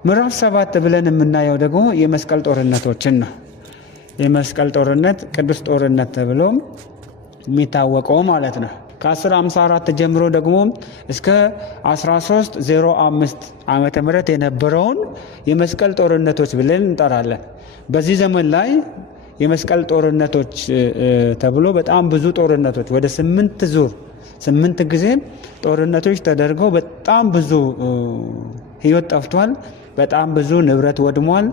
ምዕራፍ 7 ብለን የምናየው ደግሞ የመስቀል ጦርነቶችን ነው። የመስቀል ጦርነት ቅዱስ ጦርነት ተብሎ የሚታወቀው ማለት ነው። ከ1054 ጀምሮ ደግሞ እስከ 1305 ዓመተ ምህረት የነበረውን የመስቀል ጦርነቶች ብለን እንጠራለን። በዚህ ዘመን ላይ የመስቀል ጦርነቶች ተብሎ በጣም ብዙ ጦርነቶች ወደ 8 ጊዜ ጦርነቶች ተደርገው በጣም ብዙ ሕይወት ጠፍቷል። በጣም ብዙ ንብረት ወድሟል።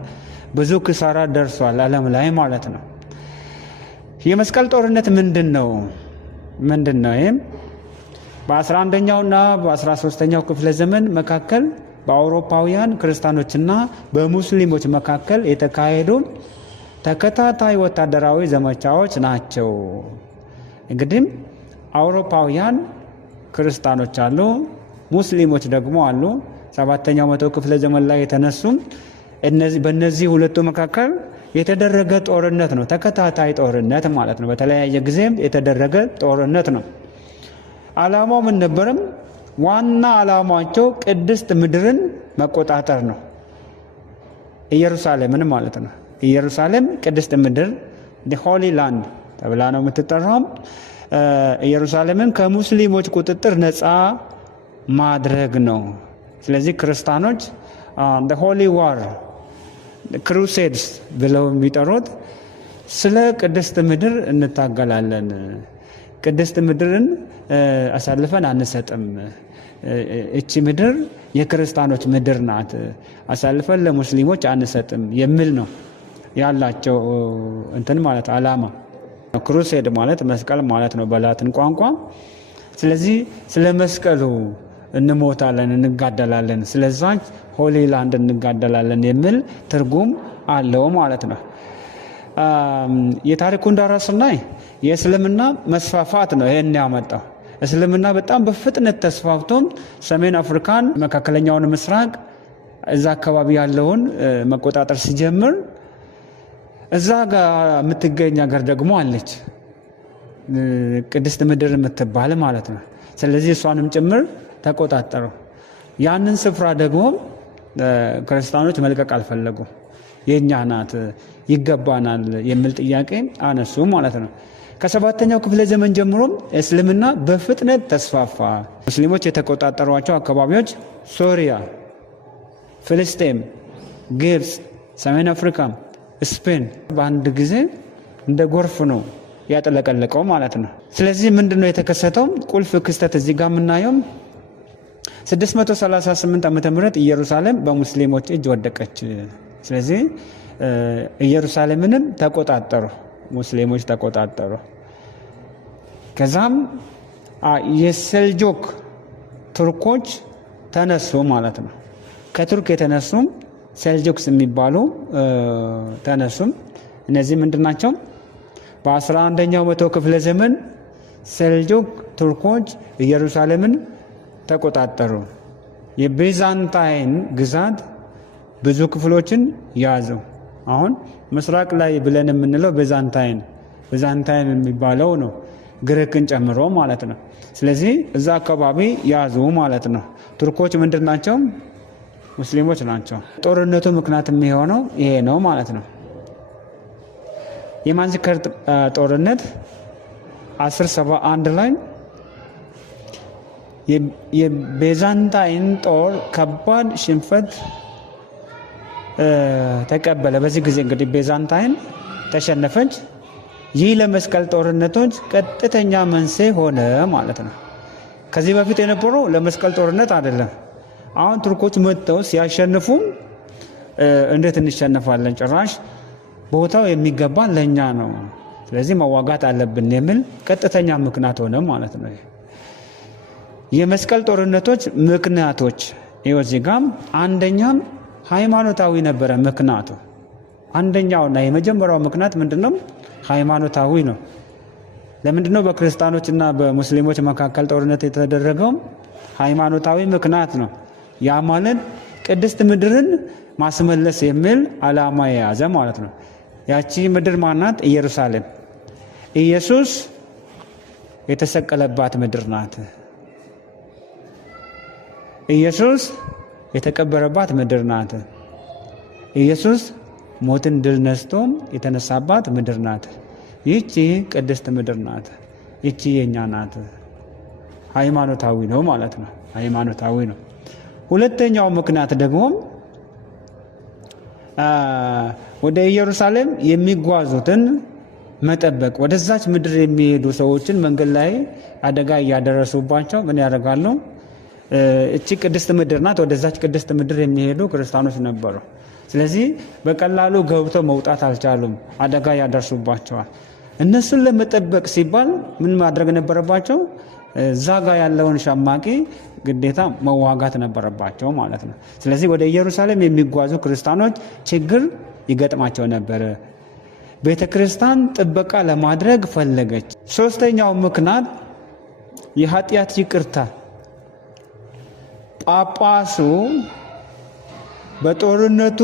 ብዙ ክሳራ ደርሷል ዓለም ላይ ማለት ነው። የመስቀል ጦርነት ምንድን ነው? ይህም በ11ኛውና በ13ኛው ክፍለ ዘመን መካከል በአውሮፓውያን ክርስቲያኖችና በሙስሊሞች መካከል የተካሄዱ ተከታታይ ወታደራዊ ዘመቻዎች ናቸው። እንግዲህ አውሮፓውያን ክርስቲያኖች አሉ፣ ሙስሊሞች ደግሞ አሉ። 7ኛው መቶ ክፍለ ዘመን ላይ የተነሱ በእነዚህ ሁለቱ መካከል የተደረገ ጦርነት ነው። ተከታታይ ጦርነት ማለት ነው። በተለያየ ጊዜ የተደረገ ጦርነት ነው። ዓላማው ምን ነበርም? ዋና ዓላማቸው ቅድስት ምድርን መቆጣጠር ነው። ኢየሩሳሌምን ማለት ነው። ኢየሩሳሌም ቅድስት ምድር ሆሊ ላንድ ተብላ ነው የምትጠራው። ኢየሩሳሌምን ከሙስሊሞች ቁጥጥር ነፃ ማድረግ ነው። ስለዚህ ክርስቲያኖች ሆሊ ዋር ክሩሴድስ ብለው የሚጠሩት ስለ ቅድስት ምድር እንታገላለን፣ ቅድስት ምድርን አሳልፈን አንሰጥም፣ እቺ ምድር የክርስቲያኖች ምድር ናት፣ አሳልፈን ለሙስሊሞች አንሰጥም የሚል ነው ያላቸው እንትን ማለት ዓላማ። ክሩሴድ ማለት መስቀል ማለት ነው በላትን ቋንቋ። ስለዚህ ስለ መስቀሉ እንሞታለን፣ እንጋደላለን፣ ስለዛች ሆሊ ላንድ እንጋደላለን የሚል ትርጉም አለው ማለት ነው። የታሪኩን ዳራ ስናይ የእስልምና መስፋፋት ነው ይሄን ያመጣው። እስልምና በጣም በፍጥነት ተስፋፍቶ ሰሜን አፍሪካን፣ መካከለኛውን ምስራቅ እዛ አካባቢ ያለውን መቆጣጠር ሲጀምር እዛ ጋር የምትገኝ ሀገር ደግሞ አለች ቅድስት ምድር የምትባል ማለት ነው። ስለዚህ እሷንም ጭምር ተቆጣጠሩ። ያንን ስፍራ ደግሞ ክርስቲያኖች መልቀቅ አልፈለጉም። የእኛ ናት፣ ይገባናል የሚል ጥያቄ አነሱ ማለት ነው። ከ7ኛው ክፍለ ዘመን ጀምሮ እስልምና በፍጥነት ተስፋፋ። ሙስሊሞች የተቆጣጠሯቸው አካባቢዎች ሶሪያ፣ ፍልስጤም፣ ግብፅ፣ ሰሜን አፍሪካ፣ ስፔን በአንድ ጊዜ እንደ ጎርፍ ነው ያጠለቀለቀው ማለት ነው። ስለዚህ ምንድነው የተከሰተው? ቁልፍ ክስተት እዚህ ጋር የምናየው 638 ዓመተ ምህረት ኢየሩሳሌም በሙስሊሞች እጅ ወደቀች። ስለዚህ ኢየሩሳሌምንም ተቆጣጠሩ፣ ሙስሊሞች ተቆጣጠሩ። ከዛም የሰልጆክ ቱርኮች ተነሱ ማለት ነው። ከቱርክ የተነሱ ሰልጆክስ የሚባሉ ተነሱም። እነዚህ ምንድን ናቸው? በ11ኛው መቶ ክፍለ ዘመን ሰልጆክ ቱርኮች ኢየሩሳሌምን ተቆጣጠሩ። የቤዛንታይን ግዛት ብዙ ክፍሎችን ያዙ። አሁን ምስራቅ ላይ ብለን የምንለው ቤዛንታይን የሚባለው ነው፣ ግሪክን ጨምሮ ማለት ነው። ስለዚህ እዛ አካባቢ ያዙ ማለት ነው። ቱርኮች ምንድን ናቸው? ሙስሊሞች ናቸው። ጦርነቱ ምክንያት የሚሆነው ይሄ ነው ማለት ነው። የማንዚከር ጦርነት 1071 ላይ የቤዛንታይን ጦር ከባድ ሽንፈት ተቀበለ። በዚህ ጊዜ እንግዲህ ቤዛንታይን ተሸነፈች። ይህ ለመስቀል ጦርነቶች ቀጥተኛ መንስኤ ሆነ ማለት ነው። ከዚህ በፊት የነበረው ለመስቀል ጦርነት አይደለም። አሁን ቱርኮች መጥተው ሲያሸንፉ እንዴት እንሸነፋለን? ጭራሽ ቦታው የሚገባን ለእኛ ነው፣ ስለዚህ መዋጋት አለብን የሚል ቀጥተኛ ምክንያት ሆነ ማለት ነው። የመስቀል ጦርነቶች ምክንያቶች ይኸው እዚህ ጋር አንደኛም ሃይማኖታዊ ነበረ ምክንያቱ። አንደኛውና የመጀመሪያው ምክንያት ምንድነው? ሃይማኖታዊ ነው። ለምንድነው በክርስቲያኖችና በሙስሊሞች መካከል ጦርነት የተደረገው? ሃይማኖታዊ ምክንያት ነው። ያ ማለት ቅድስት ምድርን ማስመለስ የሚል ዓላማ የያዘ ማለት ነው። ያቺ ምድር ማናት? ኢየሩሳሌም። ኢየሱስ የተሰቀለባት ምድር ናት። ኢየሱስ የተቀበረባት ምድር ናት። ኢየሱስ ሞትን ድል ነስቶም የተነሳባት ምድር ናት። ይህቺ ቅድስት ምድር ናት። ይህቺ የኛ ናት። ሃይማኖታዊ ነው ማለት ነው። ሃይማኖታዊ ነው። ሁለተኛው ምክንያት ደግሞ ወደ ኢየሩሳሌም የሚጓዙትን መጠበቅ። ወደዛች ምድር የሚሄዱ ሰዎችን መንገድ ላይ አደጋ እያደረሱባቸው ምን ያደርጋሉ? እቺ ቅድስት ምድር ናት። ወደዛች ቅድስት ምድር የሚሄዱ ክርስቲያኖች ነበሩ። ስለዚህ በቀላሉ ገብተው መውጣት አልቻሉም። አደጋ ያደርሱባቸዋል። እነሱን ለመጠበቅ ሲባል ምን ማድረግ ነበረባቸው? እዛ ጋ ያለውን ሸማቂ ግዴታ መዋጋት ነበረባቸው ማለት ነው። ስለዚህ ወደ ኢየሩሳሌም የሚጓዙ ክርስቲያኖች ችግር ይገጥማቸው ነበር። ቤተ ክርስቲያን ጥበቃ ለማድረግ ፈለገች። ሶስተኛው ምክንያት የኃጢአት ይቅርታ። ጳጳሱ በጦርነቱ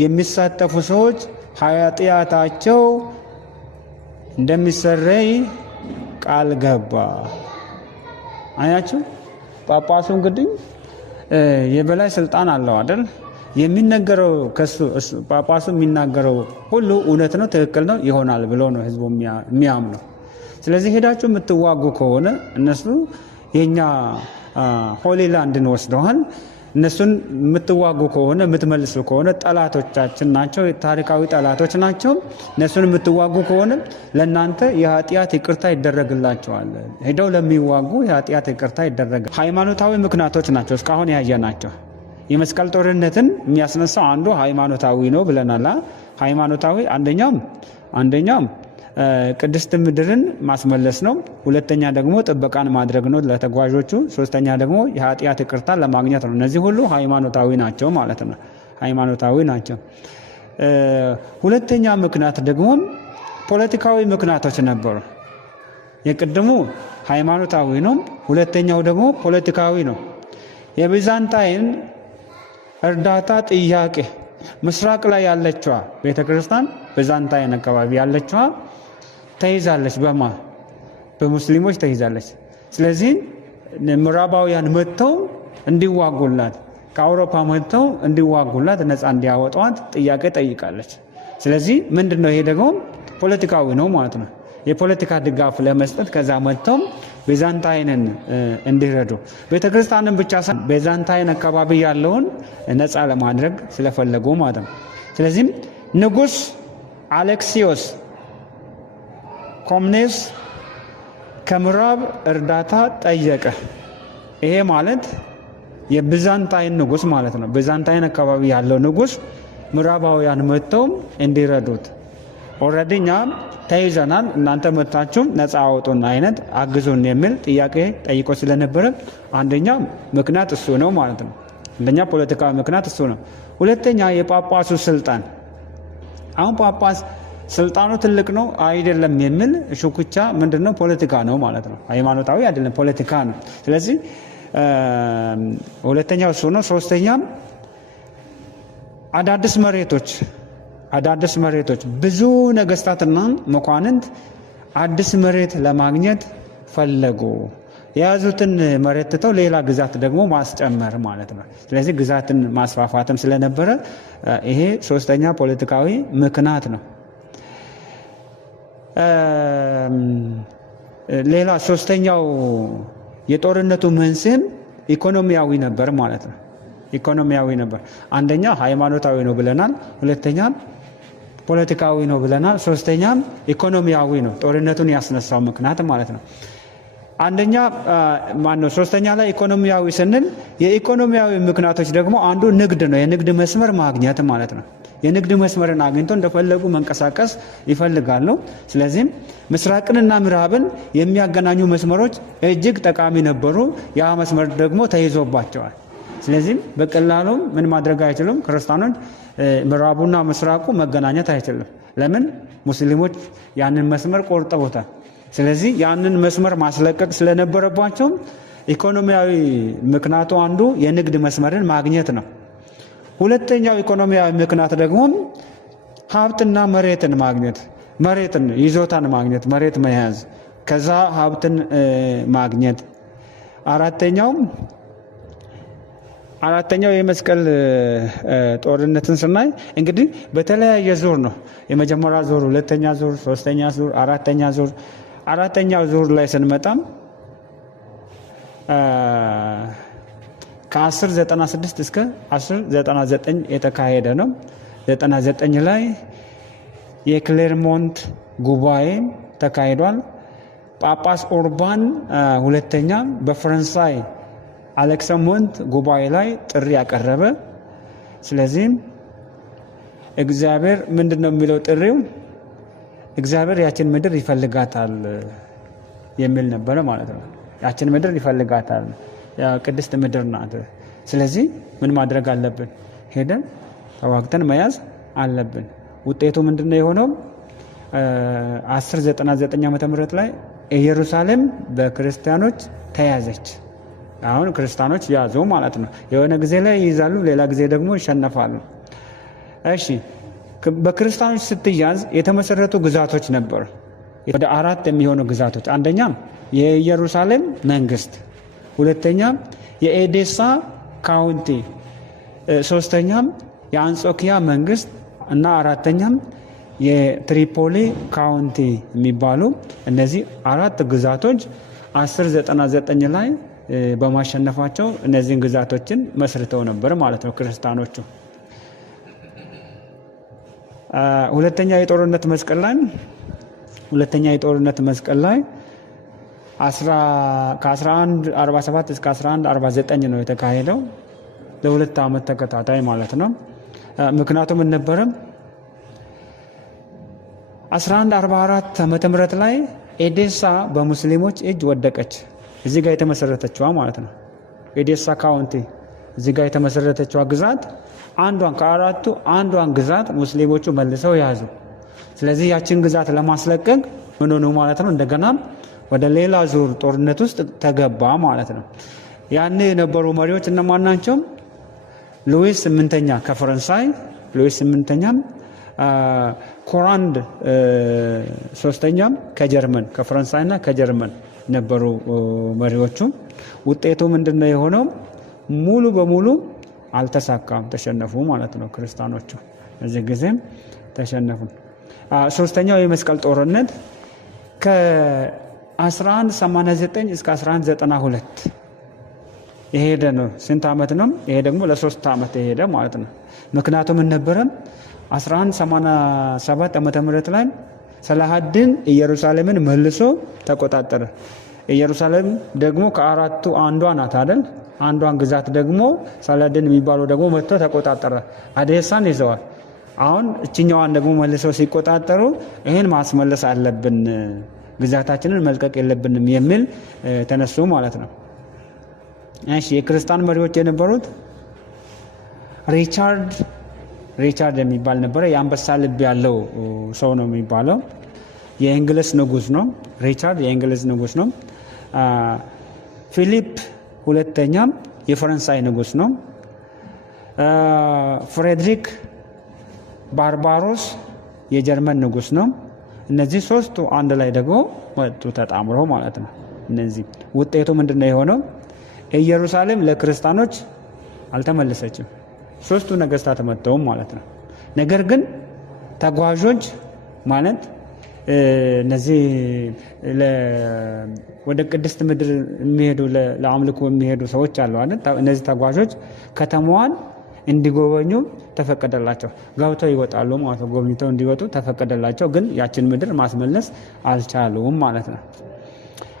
የሚሳተፉ ሰዎች ኃጢአታቸው እንደሚሰረይ ቃል ገባ። አያችሁ፣ ጳጳሱ እንግዲህ የበላይ ስልጣን አለው አይደል? የሚነገረው ከሱ ጳጳሱ የሚናገረው ሁሉ እውነት ነው፣ ትክክል ነው፣ ይሆናል ብሎ ነው ህዝቡ የሚያምነው። ስለዚህ ሄዳችሁ የምትዋጉ ከሆነ እነሱ የኛ ሆሊ ላንድን ወስደዋል። እነሱን የምትዋጉ ከሆነ የምትመልሱ ከሆነ ጠላቶቻችን ናቸው፣ ታሪካዊ ጠላቶች ናቸው። እነሱን የምትዋጉ ከሆነ ለእናንተ የኃጢአት ይቅርታ ይደረግላቸዋል። ሄደው ለሚዋጉ የኃጢአት ይቅርታ ይደረጋል። ሃይማኖታዊ ምክንያቶች ናቸው እስካሁን ያየናቸው። የመስቀል ጦርነትን የሚያስነሳው አንዱ ሃይማኖታዊ ነው ብለናል። ሃይማኖታዊ አንደኛም ቅድስት ምድርን ማስመለስ ነው። ሁለተኛ ደግሞ ጥበቃን ማድረግ ነው ለተጓዦቹ። ሶስተኛ ደግሞ የኃጢአት ይቅርታ ለማግኘት ነው። እነዚህ ሁሉ ሃይማኖታዊ ናቸው ማለት ነው። ሃይማኖታዊ ናቸው። ሁለተኛ ምክንያት ደግሞ ፖለቲካዊ ምክንያቶች ነበሩ። የቅድሙ ሃይማኖታዊ ነው። ሁለተኛው ደግሞ ፖለቲካዊ ነው። የቢዛንታይን እርዳታ ጥያቄ ምስራቅ ላይ ያለችዋ ቤተክርስቲያን ቢዛንታይን አካባቢ ያለችዋ ተይዛለች። በሙስሊሞች ተይዛለች። ስለዚህ ምዕራባውያን መጥተው እንዲዋጉላት፣ ከአውሮፓ መጥተው እንዲዋጉላት፣ ነፃ እንዲያወጧት ጥያቄ ጠይቃለች። ስለዚህ ምንድነው ይሄ ደግሞ ፖለቲካዊ ነው ማለት ነው። የፖለቲካ ድጋፍ ለመስጠት ከዛ መጥተው ቤዛንታይንን እንዲረዱ ቤተክርስቲያንን ብቻ ሳይሆን ቤዛንታይን አካባቢ ያለውን ነፃ ለማድረግ ስለፈለጉ ማለት ነው። ስለዚህም ንጉስ አሌክሲዮስ ኮምኔስ ከምዕራብ እርዳታ ጠየቀ። ይሄ ማለት የቢዛንታይን ንጉስ ማለት ነው። ቤዛንታይን አካባቢ ያለው ንጉስ ምዕራባውያን መጥተው እንዲረዱት፣ ኦልሬዲ እኛ ተይዘናል፣ እናንተ መጥታችሁ ነፃ አውጡን አይነት አግዙን የሚል ጥያቄ ጠይቆ ስለነበረ አንደኛ ምክንያት እሱ ነው ማለት ነው። አንደኛ ፖለቲካዊ ምክንያት እሱ ነው። ሁለተኛ የጳጳሱ ስልጣን። አሁን ጳጳስ ስልጣኑ ትልቅ ነው አይደለም የሚል ሹክቻ ምንድነው? ፖለቲካ ነው ማለት ነው። ሃይማኖታዊ አይደለም፣ ፖለቲካ ነው። ስለዚህ ሁለተኛው እሱ ነው። ሶስተኛም አዳዲስ መሬቶች ብዙ ነገስታትና መኳንንት አዲስ መሬት ለማግኘት ፈለጉ። የያዙትን መሬት ትተው ሌላ ግዛት ደግሞ ማስጨመር ማለት ነው። ስለዚህ ግዛትን ማስፋፋትም ስለነበረ ይሄ ሶስተኛ ፖለቲካዊ ምክንያት ነው። ሌላ ሶስተኛው የጦርነቱ መንስኤም ኢኮኖሚያዊ ነበር ማለት ነው። ኢኮኖሚያዊ ነበር። አንደኛ ሃይማኖታዊ ነው ብለናል። ሁለተኛ ፖለቲካዊ ነው ብለናል። ሶስተኛም ኢኮኖሚያዊ ነው፣ ጦርነቱን ያስነሳው ምክንያት ማለት ነው። አንደኛ ሶስተኛ ላይ ኢኮኖሚያዊ ስንል የኢኮኖሚያዊ ምክንያቶች ደግሞ አንዱ ንግድ ነው። የንግድ መስመር ማግኘት ማለት ነው። የንግድ መስመርን አግኝተው እንደፈለጉ መንቀሳቀስ ይፈልጋሉ። ስለዚህም ምስራቅንና ምዕራብን የሚያገናኙ መስመሮች እጅግ ጠቃሚ ነበሩ። ያ መስመር ደግሞ ተይዞባቸዋል። ስለዚህም በቀላሉ ምን ማድረግ አይችሉም። ክርስቲያኖች ምዕራቡና ምስራቁ መገናኘት አይችልም። ለምን? ሙስሊሞች ያንን መስመር ቆርጠውታል። ስለዚህ ያንን መስመር ማስለቀቅ ስለነበረባቸው ኢኮኖሚያዊ ምክንያቱ አንዱ የንግድ መስመርን ማግኘት ነው። ሁለተኛው ኢኮኖሚያዊ ምክንያት ደግሞ ሀብትና መሬትን ማግኘት፣ መሬትን ይዞታን ማግኘት፣ መሬት መያዝ፣ ከዛ ሀብትን ማግኘት። አራተኛው አራተኛው የመስቀል ጦርነትን ስናይ እንግዲህ በተለያየ ዙር ነው። የመጀመሪያ ዙር፣ ሁለተኛ ዙር፣ ሶስተኛ ዙር፣ አራተኛ ዙር። አራተኛው ዙር ላይ ስንመጣም ከ1096 እስከ 1099 የተካሄደ ነው። 99 ላይ የክሌርሞንት ጉባኤ ተካሂዷል። ጳጳስ ኡርባን ሁለተኛ በፈረንሳይ አሌክሰሞንት ጉባኤ ላይ ጥሪ ያቀረበ። ስለዚህም እግዚአብሔር ምንድነው የሚለው ጥሪው? እግዚአብሔር ያችን ምድር ይፈልጋታል የሚል ነበረ ማለት ነው። ያችን ምድር ይፈልጋታል፣ ቅድስት ምድር ናት። ስለዚህ ምን ማድረግ አለብን? ሄደን ተዋግተን መያዝ አለብን። ውጤቱ ምንድነው የሆነው? 1099 ዓመተ ምህረት ላይ ኢየሩሳሌም በክርስቲያኖች ተያዘች። አሁን ክርስቲያኖች ያዙ ማለት ነው። የሆነ ጊዜ ላይ ይይዛሉ፣ ሌላ ጊዜ ደግሞ ይሸነፋሉ። እሺ፣ በክርስቲያኖች ስትያዝ የተመሰረቱ ግዛቶች ነበሩ። ወደ 4 የሚሆኑ ግዛቶች፣ አንደኛ የኢየሩሳሌም መንግስት፣ ሁለተኛ የኤዴሳ ካውንቲ፣ ሶስተኛም የአንጾኪያ መንግስት እና አራተኛም የትሪፖሊ ካውንቲ የሚባሉ እነዚህ 4 ግዛቶች 1099 ላይ በማሸነፋቸው እነዚህን ግዛቶችን መስርተው ነበር ማለት ነው ክርስቲያኖቹ። ሁለተኛ የጦርነት መስቀል ላይ ከ1147 እስከ 1149 ነው የተካሄደው፣ ለ2 ዓመት ተከታታይ ማለት ነው። ምክንያቱም ነበረ 1144 ዓመተ ምህረት ላይ ኤዴሳ በሙስሊሞች እጅ ወደቀች። እዚህ ጋር የተመሰረተችዋ ማለት ነው። ኤዴሳ ካውንቲ እዚህ ጋር የተመሰረተችዋ ግዛት ከ4ቱ አንዷን ግዛት ሙስሊሞቹ መልሰው ያዙ። ስለዚህ ያችን ግዛት ለማስለቀቅ ምን ሆነ ማለት ነው? እንደገና ወደ ሌላ ዙር ጦርነት ውስጥ ተገባ ማለት ነው። ያኔ የነበሩ መሪዎች እነማን ናቸው? ሉዊስ 8ኛ ከፈረንሳይ፣ ሉዊስ 8ኛ፣ ኮራንድ 3ኛ ከጀርመን፣ ከፈረንሳይና ከጀርመን ነበሩ መሪዎቹ። ውጤቱ ምንድነው የሆነው? ሙሉ በሙሉ አልተሳካም፣ ተሸነፉ ማለት ነው ክርስቲያኖቹ። እዚህ ጊዜም ተሸነፉ። ሶስተኛው የመስቀል ጦርነት ከ1189 እስከ 1192 የሄደ ነው። ስንት ዓመት ነው? ይሄ ደግሞ ለ3 ዓመት የሄደ ማለት ነው። ምክንያቱም ነበረ 1187 ዓመተ ምህረት ላይ ሰላሃዲን ኢየሩሳሌምን መልሶ ተቆጣጠረ። ኢየሩሳሌም ደግሞ ከ4ቱ አንዷ ናት አይደል? አንዷን ግዛት ደግሞ ሰላሃዲን የሚባለው ደግሞ መጥቶ ተቆጣጠረ። አዴሳን ይዘዋል። አሁን እችኛዋን ደግሞ መልሰው ሲቆጣጠሩ ይሄን ማስመለስ አለብን፣ ግዛታችንን መልቀቅ የለብንም የሚል ተነሱ ማለት ነው። እሺ፣ የክርስቲያን መሪዎች የነበሩት ሪቻርድ የሚባል ነበረ። የአንበሳ ልብ ያለው ሰው ነው የሚባለው። የእንግሊዝ ንጉስ ነው። ሪቻርድ የእንግሊዝ ንጉስ ነው። ፊሊፕ ሁለተኛም የፈረንሳይ ንጉስ ነው። ፍሬድሪክ ባርባሮስ የጀርመን ንጉስ ነው። እነዚህ 3ቱ አንድ ላይ ደግሞ መጡ ተጣምረው ማለት ነው። እነዚህ ውጤቱ ምንድነው የሆነው? ኢየሩሳሌም ለክርስቲያኖች አልተመለሰችም። 3ቱ ነገስታት መጥተውም ማለት ነው። ነገር ግን ተጓዦች ማለት እነዚህ ወደ ቅድስት ምድር የሚሄዱ ለአምልኮ የሚሄዱ ሰዎች አሉ አይደል? እነዚህ ተጓዦች ከተማዋን እንዲጎበኙ ተፈቀደላቸው። ገብተው ይወጣሉ ማለት ነው። ጎብኝተው እንዲወጡ ተፈቀደላቸው። ግን ያችን ምድር ማስመለስ አልቻሉም ማለት ነው።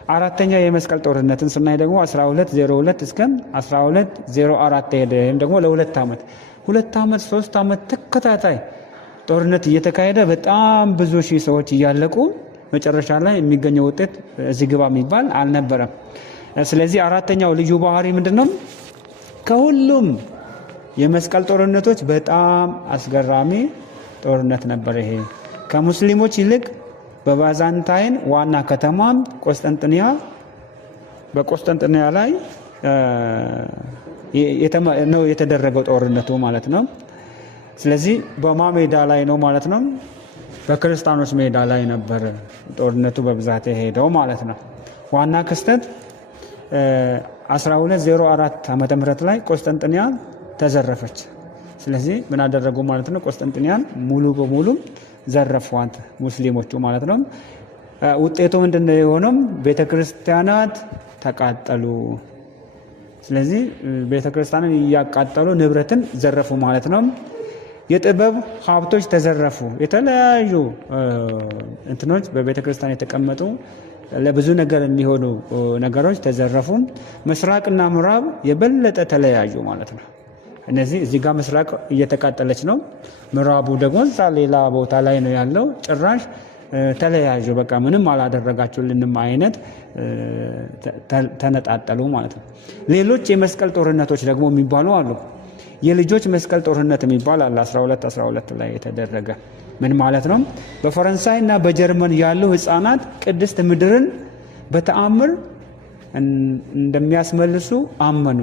አራተኛ የመስቀል ጦርነትን ስናይ ደግሞ 1202 እስከ 1204 ሄደ። ይህም ደግሞ ለ2 ዓመት 3 ዓመት ተከታታይ ጦርነት እየተካሄደ በጣም ብዙ ሺህ ሰዎች እያለቁ መጨረሻ ላይ የሚገኘው ውጤት እዚህ ግባ የሚባል አልነበረም። ስለዚህ አራተኛው ልዩ ባህሪ ምንድነው? ከሁሉም የመስቀል ጦርነቶች በጣም አስገራሚ ጦርነት ነበር ይሄ። ከሙስሊሞች ይልቅ በባዛንታይን ዋና ከተማ በቆስጠንጥንያ ላይ ነው የተደረገው ጦርነቱ ማለት ነው። ስለዚህ በማ ሜዳ ላይ ነው ማለት ነው? በክርስቲያኖች ሜዳ ላይ ነበር ጦርነቱ በብዛት የሄደው ማለት ነው። ዋና ክስተት 1204 ዓመተ ምህረት ላይ ቆስጠንጥንያ ተዘረፈች። ስለዚህ ምን አደረጉ ማለት ነው? ቆስጠንጥንያን ሙሉ በሙሉ ዘረፏት ሙስሊሞቹ ማለት ነው። ውጤቱ ምንድነው የሆነው? ቤተክርስቲያናት ተቃጠሉ። ስለዚህ ቤተክርስቲያንን እያቃጠሉ ንብረትን ዘረፉ ማለት ነው። የጥበብ ሀብቶች ተዘረፉ። የተለያዩ እንትኖች በቤተክርስቲያን የተቀመጡ ለብዙ ነገር የሚሆኑ ነገሮች ተዘረፉ። ምስራቅና ምዕራብ የበለጠ ተለያዩ ማለት ነው። እነዚህ እዚህ ጋር ምስራቅ እየተቃጠለች ነው፣ ምዕራቡ ደግሞ እዛ ሌላ ቦታ ላይ ነው ያለው። ጭራሽ ተለያዩ። በቃ ምንም አላደረጋችሁልንም አይነት ተነጣጠሉ ማለት ነው። ሌሎች የመስቀል ጦርነቶች ደግሞ የሚባሉ አሉ። የልጆች መስቀል ጦርነት የሚባል አለ 1212 ላይ የተደረገ። ምን ማለት ነው? በፈረንሳይና በጀርመን ያሉ ህፃናት ቅድስት ምድርን በተአምር እንደሚያስመልሱ አመኑ።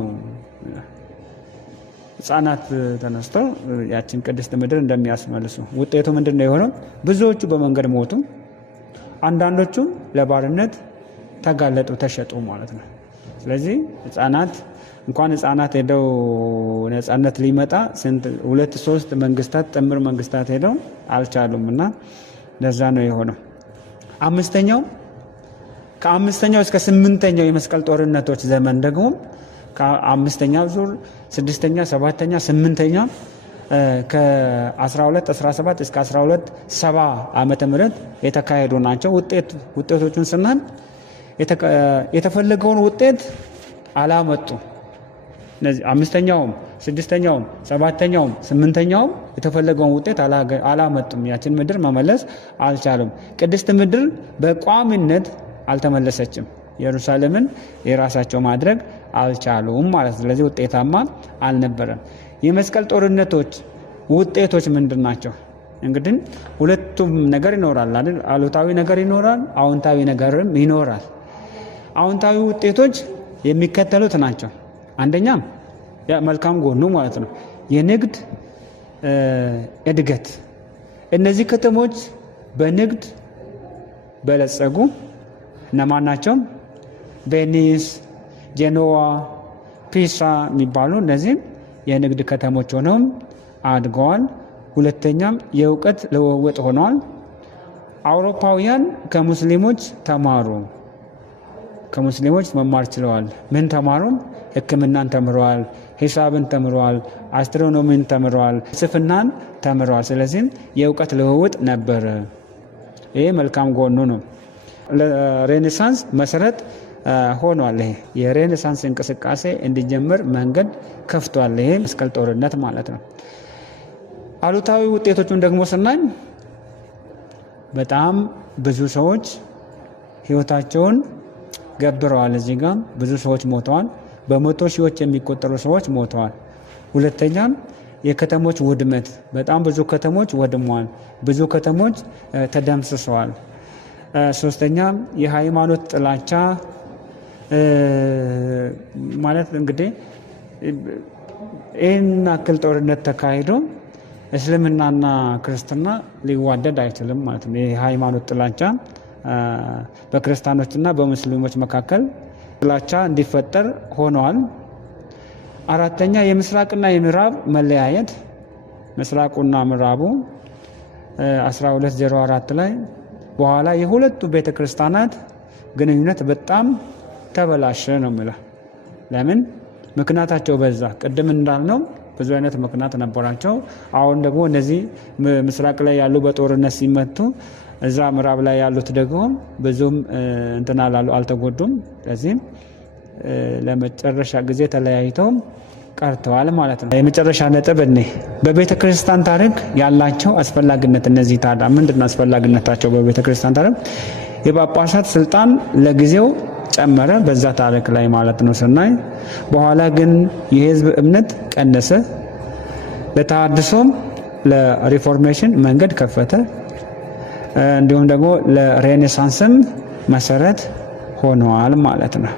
ህፃናት ተነስተው ያችን ቅድስት ምድር እንደሚያስመልሱ። ውጤቱ ምንድነው የሆነው? ብዙዎቹ በመንገድ ሞቱ፣ አንዳንዶቹ ለባርነት ተጋለጡ፣ ተሸጡ ማለት ነው። ስለዚህ እንኳን ህፃናት ሄደው ነፃነት ሊመጣ 2-3 መንግስታት ጥምር መንግስታት ሄደው አልቻሉም እና ለዛ ነው የሆነው። ከአምስተኛው እስከ 8ኛው የመስቀል ጦርነቶች ዘመን ደግሞ ከ5ኛው ዙር 6ኛ 7ኛ 8ኛ ከ1217 እስከ 1270 ዓመተ ምህረት የተካሄዱ ናቸው። ውጤቶቹን ስናል የተፈለገውን ውጤት አላመጡ። እነዚህ 5ኛውም 6ኛውም 7ኛውም 8ኛውም የተፈለገውን ውጤት አላመጡም። ያችን ምድር መመለስ አልቻሉም። ቅድስት ምድር በቋሚነት አልተመለሰችም። ኢየሩሳሌምን የራሳቸው ማድረግ አልቻሉም ማለት ነው። ስለዚህ ውጤታማ አልነበረም። የመስቀል ጦርነቶች ውጤቶች ምንድን ናቸው? እንግዲህ ሁለቱም ነገር ይኖራል አይደል? አሉታዊ ነገር ይኖራል፣ አዎንታዊ ነገርም ይኖራል። አዎንታዊ ውጤቶች የሚከተሉት ናቸው። አንደኛ መልካም ጎኑ ማለት ነው የንግድ እድገት። እነዚህ ከተሞች በንግድ በለጸጉ። እነማን ናቸው? ቬኒስ፣ ጄኖዋ፣ ፒሳ የሚባሉ እነዚህም የንግድ ከተሞች ሆነው አድገዋል። ሁለተኛም የእውቀት ልውውጥ ሆነዋል። አውሮፓውያን ከሙስሊሞች ተማሩ። ከሙስሊሞች መማር ችለዋል። ምን ተማሩ? ሕክምናን ተምረዋል፣ ሂሳብን ተምረዋል፣ አስትሮኖሚን ተምረዋል፣ ፍልስፍናን ተምረዋል። ስለዚህ የእውቀት ልውውጥ ነበረ። ይሄ መልካም ጎኑ ነው። ለሬኔሳንስ መሰረት ሆኗል። ይሄ የሬኔሳንስ እንቅስቃሴ እንዲጀምር መንገድ ከፍቷል። ይሄ መስቀል ጦርነት ማለት ነው። አሉታዊ ውጤቶቹን ደግሞ ስናይ በጣም ብዙ ሰዎች ህይወታቸውን ገብረዋል። እዚህ ጋር ብዙ ሰዎች ሞተዋል። በመቶ ሺዎች የሚቆጠሩ ሰዎች ሞተዋል። ሁለተኛም የከተሞች ውድመት፣ በጣም ብዙ ከተሞች ወድመዋል። ብዙ ከተሞች ተደምስሰዋል። ሶስተኛ የሃይማኖት ጥላቻ ማለት እንግዲህ ይህን አክል ጦርነት ተካሂዶ እስልምናና ክርስትና ሊዋደድ አይችልም ማለት ነው። የሃይማኖት ጥላቻ በክርስቲያኖችና በሙስሊሞች መካከል ጥላቻ እንዲፈጠር ሆነዋል። አራተኛ የምስራቅና የምዕራብ መለያየት። ምስራቁና ምዕራቡ 1204 ላይ በኋላ የሁለቱ ቤተክርስቲያናት ግንኙነት በጣም ተበላሸ ነው የሚለው። ለምን? ምክንያታቸው በዛ። ቅድም እንዳልነው ብዙ አይነት ምክንያት ነበራቸው። አሁን ደግሞ እነዚህ ምስራቅ ላይ ያሉ በጦርነት ሲመቱ፣ እዛ ምዕራብ ላይ ያሉት ደግሞ ብዙም እንትና አልተጎዱም። ስለዚህም ለመጨረሻ ጊዜ ተለያይተው ቀርተዋል ማለት ነው። የመጨረሻ ነጥብ በቤተ ክርስቲያን ታሪክ ያላቸው አስፈላጊነት። እነዚህ ታዲያ ምንድነው አስፈላጊነታቸው? በቤተ ክርስቲያን ታሪክ የጳጳሳት ስልጣን ለጊዜው ጨመረ፣ በዛ ታሪክ ላይ ማለት ነው ስናይ። በኋላ ግን የህዝብ እምነት ቀነሰ። ለተሐድሶም ለሪፎርሜሽን መንገድ ከፈተ። እንዲሁም ደግሞ ለሬኔሳንስም መሰረት ሆነዋል ማለት ነው።